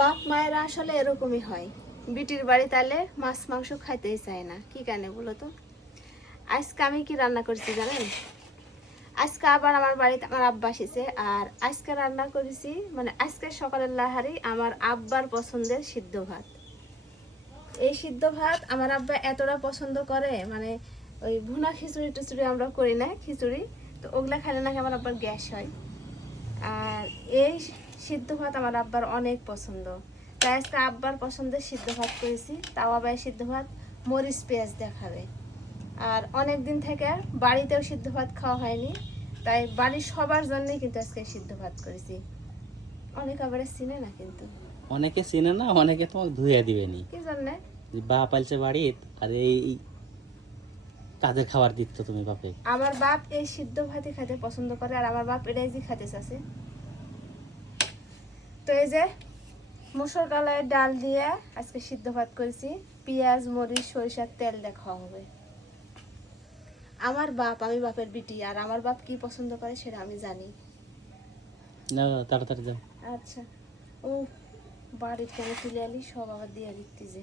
বাপ মায়েরা আসলে এরকমই হয়, বিটির বাড়ি তাহলে মাছ মাংস খাইতেই চায় না, কি কারণে বলো তো। আজকে আমি কি রান্না করছি জানেন? আজকে আবার আমার বাড়িতে আমার আব্বা এসেছে, আর আজকে রান্না করেছি মানে আজকে সকালের লাহারি আমার আব্বার পছন্দের সিদ্ধ ভাত। এই সিদ্ধ ভাত আমার আব্বা এতটা পছন্দ করে, মানে ওই ভুনা খিচুড়ি টিচুড়ি আমরা করি না খিচুড়ি, তো ওগুলা খেলে নাকি আমার আব্বার গ্যাস হয়। আর এই সিদ্ধ ভাত আমার আব্বার অনেক পছন্দ, তাই আজকে আব্বার পছন্দের সিদ্ধ ভাত করেছি। তাও আবার সিদ্ধ ভাত মরিচ পেঁয়াজ দিয়ে খাবে। আর অনেক দিন থেকে বাড়িতেও সিদ্ধ ভাত খাওয়া হয়নি, তাই বাড়ির সবার জন্যই কিন্তু আজকে সিদ্ধ ভাত করেছি। অনেক আবার চিনে না কিন্তু, অনেকে চেনে না, অনেকে তোমাকে ধুয়ে দিবেনি কি জন্যে। বাপ আলছে বাড়িত, আর এই কাজের খাবার দিচ্ছ তুমি বাপে। আমার বাপ এই সিদ্ধ ভাতই খেতে পছন্দ করে, আর আমার বাপ এটাই যে খেতে চাচ্ছে। তো এই যে মুসুর কলাই ডাল দিয়ে আজকে সিদ্ধ ভাত করেছি, পেঁয়াজ মরিচ সরিষার তেল দিয়ে খাওয়া হবে। আমার বাপ, আমি বাপের বিটি, আর আমার বাপ কি পছন্দ করে সেটা আমি জানি। না, তাড়াতাড়ি যাও। আচ্ছা, ও বাড়ির থেকে তুলে আলি সব আবার দিয়ে দিতে যে